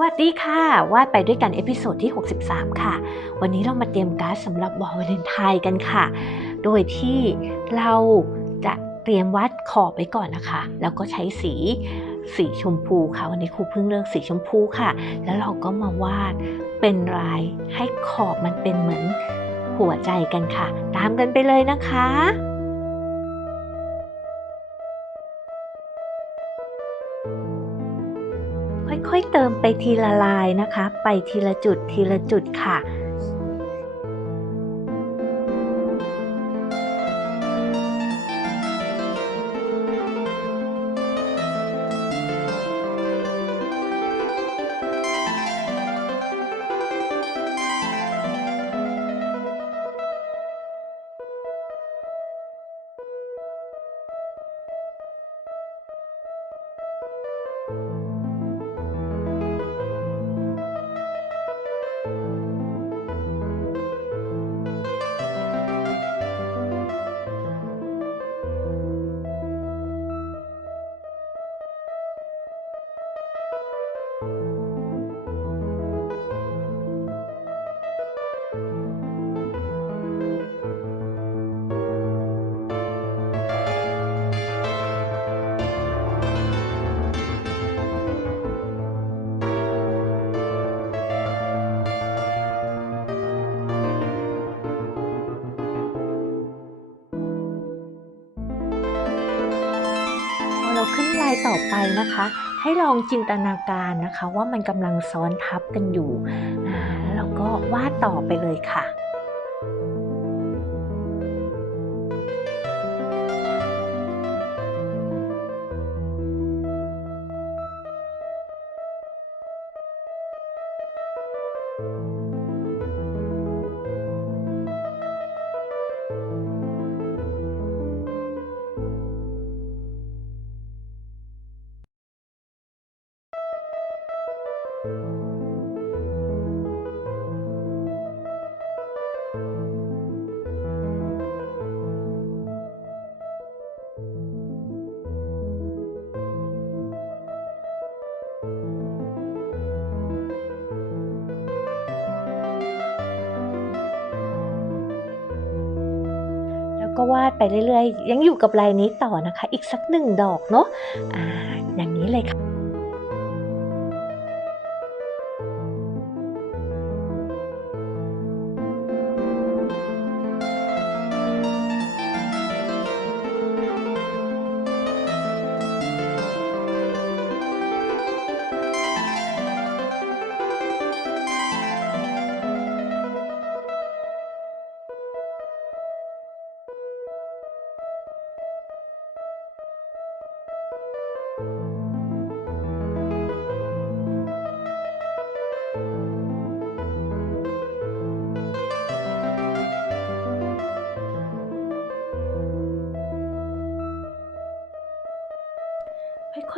วัสดีค่ะวาดไปด้วยกันเอพิโซดที่ 63 ค่ะ วันนี้เรามาเตรียมการ์ดสำหรับวันวาเลนไทน์กันค่ะ โดยที่เราจะเตรียมวาดขอบไว้ก่อนนะคะ แล้วก็ใช้สีสีชมพูค่ะ วันนี้ครูเพิ่งเลือกสีชมพูค่ะ แล้วเราก็มาวาดเป็นลายให้ขอบมันเป็นเหมือนหัวใจกันค่ะ ตามกันไปเลยนะคะ อยๆ เติมไปทีละลายนะคะ ไปทีละจุดทีละจุดค่ะ เราขึ้นลายต่อไปนะคะ ให้ลองจินตนาการนะคะ ว่ามันกำลังซ้อนทับกันอยู่แล้วก็วาดต่อไปเลยค่ะ ก็วาดไปเรื่อยๆ ยังอยู่กับลายนี้ต่อนะคะ อีกสักหนึ่งดอกเนาะ อ่า อย่างนี้เลยค่ะ ค่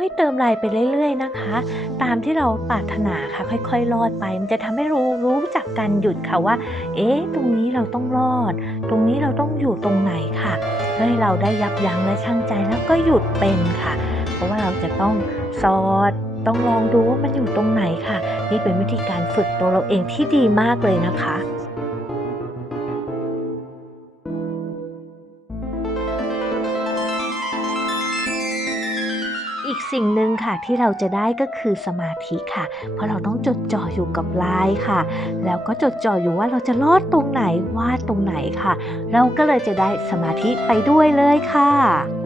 อยๆเติมลายไปเรื่อย ๆ นะคะ ตามที่เราปรารถนาค่ะ ค่อยๆลอดไป มันจะทำให้รู้รู้จักการหยุดค่ะว่า เอ๊ะ ตรงนี้เราต้องรอด ตรงนี้เราต้องอยู่ตรงไหนค่ะเพื่อให้เราได้ยับยั้งและชั่งใจแล้วก็หยุดเป็นค่ะ เพราะว่าเราจะต้องสอดต้องลองดูว่ามันอยู่ตรงไหนค่ะ นี่เป็นวิธีการฝึกตัวเราเองที่ดีมากเลยนะคะอีกสิ่งหนึ่งค่ะที่เราจะได้ก็คือสมาธิค่ะ เพราะเราต้องจดจ่ออยู่กับลายค่ะ แล้วก็จดจ่ออยู่ว่าเราจะลอดตรงไหนวาดตรงไหนค่ะ เราก็เลยจะได้สมาธิไปด้วยเลยค่ะ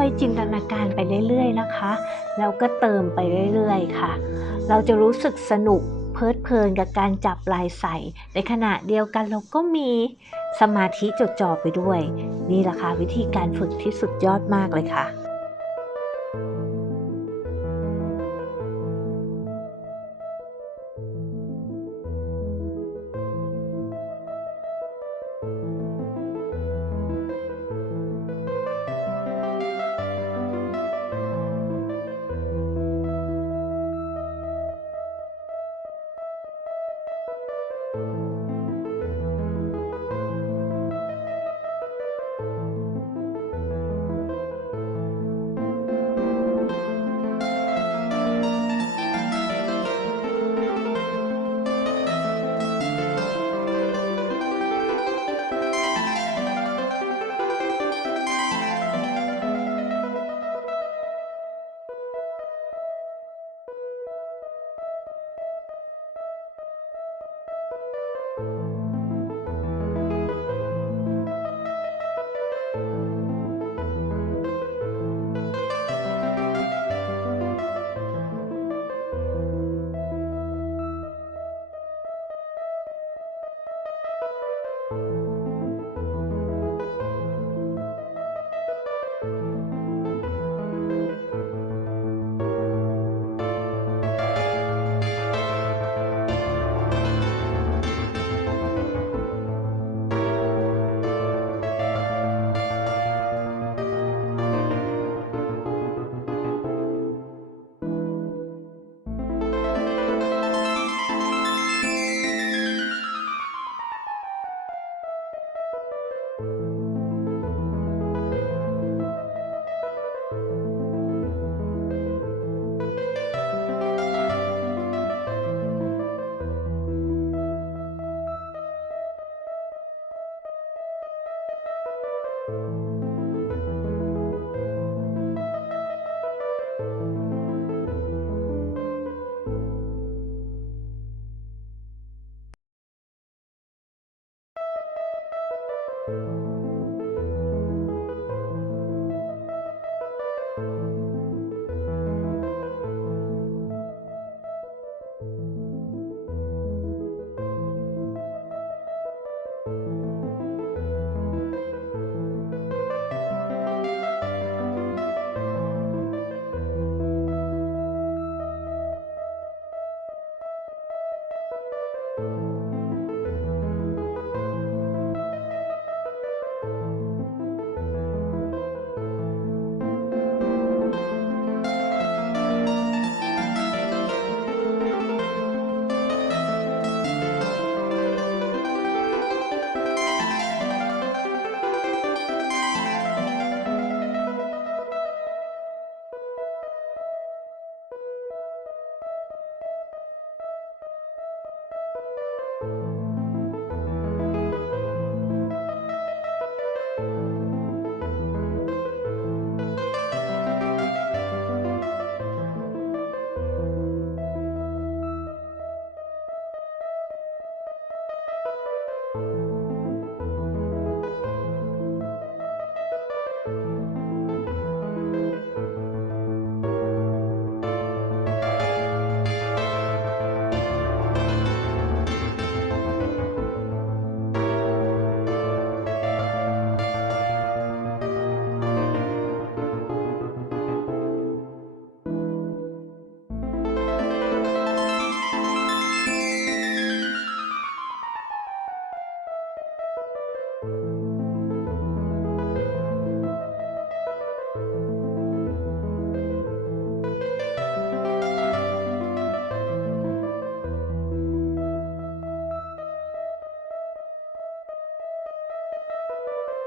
อยๆ จินตนาการไปเรื่อยๆนะคะ แล้วก็เติมไปเรื่อยๆ ค่ะ เราจะรู้สึกสนุกเพลิดเพลินกับการจับลายใส่ ในขณะเดียวกันเราก็มีสมาธิจดจ่อไปด้วย นี่แหละค่ะวิธีการฝึกที่สุดยอดมากเลยค่ะ ทุก ท่า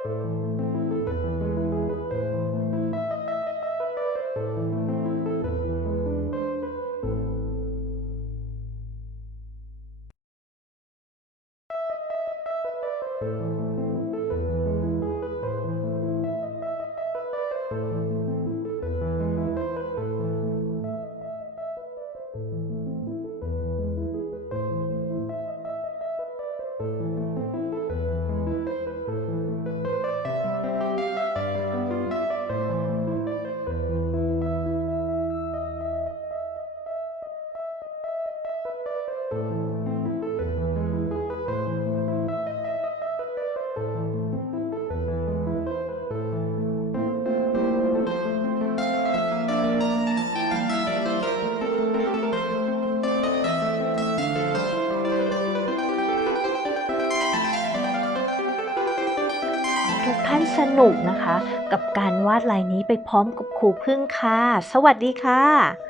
น สนุกนะคะ กับการวาดลายนี้ไปพร้อมกับครูพึ่งค่ะ สวัสดีค่ะ